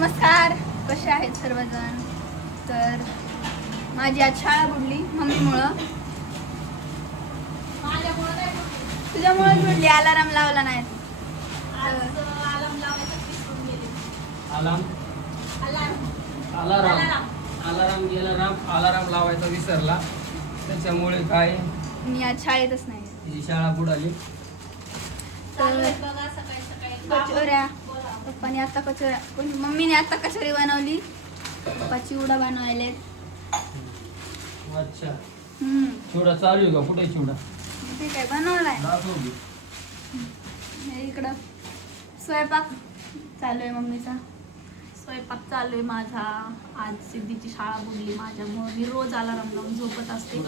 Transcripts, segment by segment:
नमस्कार, कसे आहेत सर्वजण. तर माझी आज शाळा बुडली मम्मीमुळं. तुझ्यामुळे बुडली, अलाराम लावला नाही. अलाराम लावायचा विसरला, त्याच्यामुळे काय मी आज शाळेतच नाही. तिची शाळा बुडाली. तर कचोऱ्या पप्पाने आता मम्मीने आता कचोरी बनवली. पप्पा चिवडा बनवायलेत. अच्छा, चिवडा चालू आहे का? कुठे चिवडा? ते काय बनवलाय. इकडं स्वयंपाक चालू आहे मम्मीचा. स्वयंपाक चालू आहे माझा. आज सिद्धीची शाळा बुडली माझ्यामुळे. मी रोज अलार्म लावून झोपत असते,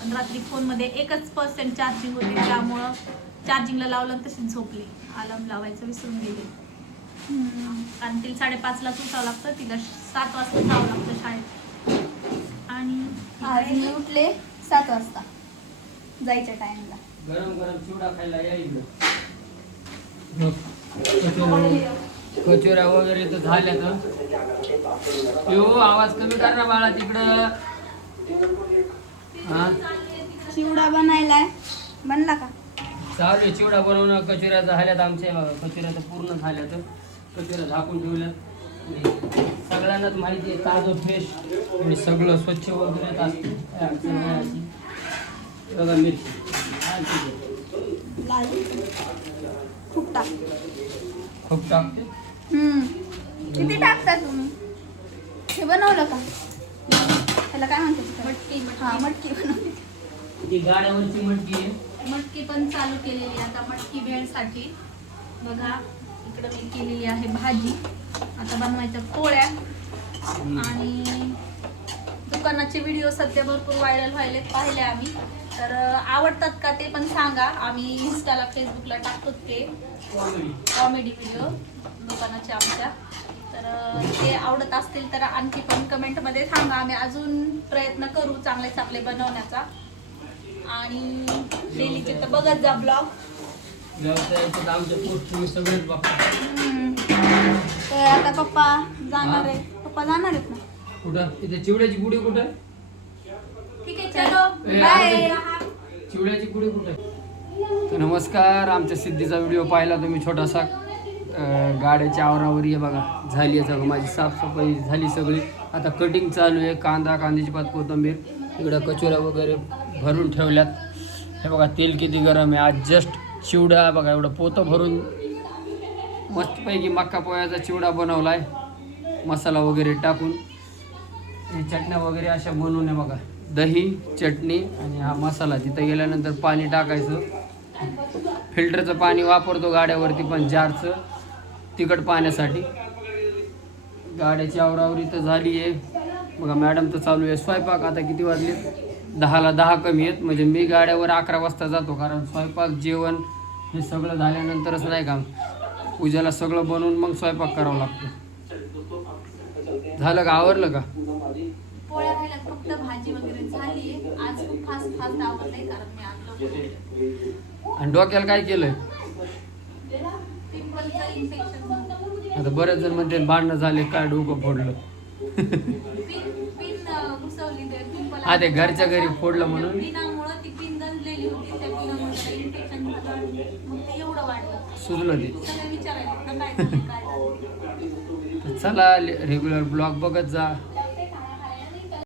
पण रात्री फोनमध्ये 1% चार्जिंग होते, त्यामुळं चार्जिंगला लावलं आणि तशीच झोपली. अलार्म लावायचं विसरून गेले. कारण तिला 5:30ला उठावं लागतं, तिला 7 वाजता जावं लागतं शाळेत. आणि आज मी उठले 7 वाजता जायच्या टाइमला. गरम गरम चिवडा खायला या इकडं. कचोऱ्या वगैरे तर झाल्या. तर यो आवाज कमी कर ना बाळा तिकडं. हा, चिवडा बनायलाय. बनला का? चालू आहे चिवडा बनवणं. कचोऱ्या झाल्यात आमच्या. कचोऱ्या तर पूर्ण झाल्यात. कचोऱ्या झाकून ठेवल्यात. आणि सगळ्यांनाच माहिती आहे ताजं फ्रेश आणि सगळं स्वच्छ वगैरे असते. बघा मिरची खूप टाक. खूप टाकते. किती टाकता तुम्ही? हे बनवलं का? त्याला काय म्हणतात? मटकी हा, मटकी बनवली. ती गाड्यावरची मटकी आहे. मटकी पण चालू केलेली आहे आता. मटकी भेळसाठी बघा, इकडं मी केलेली आहे भाजी. आता बनवायच्या पोळ्या. आणि दुकानाचे व्हिडिओ सध्या भरपूर व्हायरल व्हायले, पाहिले आम्ही. तर आवडतात का ते पण सांगा. आम्ही इंस्टाला फेसबुकला टाकतो ते कॉमेडी व्हिडिओ दुकानाचे आमच्या. तर ते आवडत असतील तर आणखी पण कमेंटमध्ये सांगा. आम्ही अजून प्रयत्न करू चांगले चांगले बनवण्याचा. आणि डेलीचे तर बघत जा ब्लॉग. व्यवसायाचे तर आमचे पोस्ट तुम्ही सगळेच बघता. तर आता पप्पा जाणार आहेत. पप्पा जाणार आहेत ना? कुठं? इथे चिवड्याची पुडी कुठं? ठीक आहे, चलो बाय. चिवड्याची पुडी कुठं? तर नमस्कार. आमच्या सिद्धीचा व्हिडिओ पाहिला तुम्ही छोटासा. गाड्याच्या आवरावरी आहे बघा. झाली आहे सगळं. माझी साफसफाई झाली सगळी. आता कटिंग चालू आहे. कांद्याची पात, कोथिंबीर. इकडं कचोऱ्या वगैरे भरून ठेवल्यात. हे बघा तेल किती गरम आहे. आज जस्ट चिवडा बघा एवढं पोतं भरून मस्तपैकी मक्का पोह्याचा चिवडा बनवला आहे, मसाला वगैरे टाकून. चटण्या वगैरे अशा बनवून आहे बघा. दही, चटणी आणि हा मसाला. तिथं गेल्यानंतर पाणी टाकायचं. फिल्टरचं पाणी वापरतो गाड्यावरती, पण जारचं तिखट पाण्यासाठी. गाड्याची आवरावरी तर झाली आहे बघा. मॅडम तर चालू आहे स्वयंपाक. आता किती वाजले? 10ला 10 कमी आहेत. म्हणजे मी गाड्यावर 11 वाजता जातो, कारण स्वयंपाक जेवण हे सगळं झाल्यानंतरच नाही का पूजेला सगळं बनवून मग स्वयंपाक करावा लागतो. झालं का? आवरलं का? पोळ्या राहिल्यात, फक्त भाजी वगैरे झाली. आज खूप फास्ट आवडलंय, कारण मी आणलं. आणि डोक्याला काय केलंय? पिंपलचं इन्फेक्शन. आता बरेच जण म्हणते भांडणं झाले, काय डोकं फोडलं. पिन घुसवली. हा, ते घरच्या घरी फोडलं म्हणून. पिनामुळं ती पिन गंजलेली होती. त्या पिनामुळे इन्फेक्शन झालं. मग ते एवढं वाढलं. सुजलं ते. सगळे विचारायला काय झालं. चला रेग्युलर ब्लॉग बघत जा.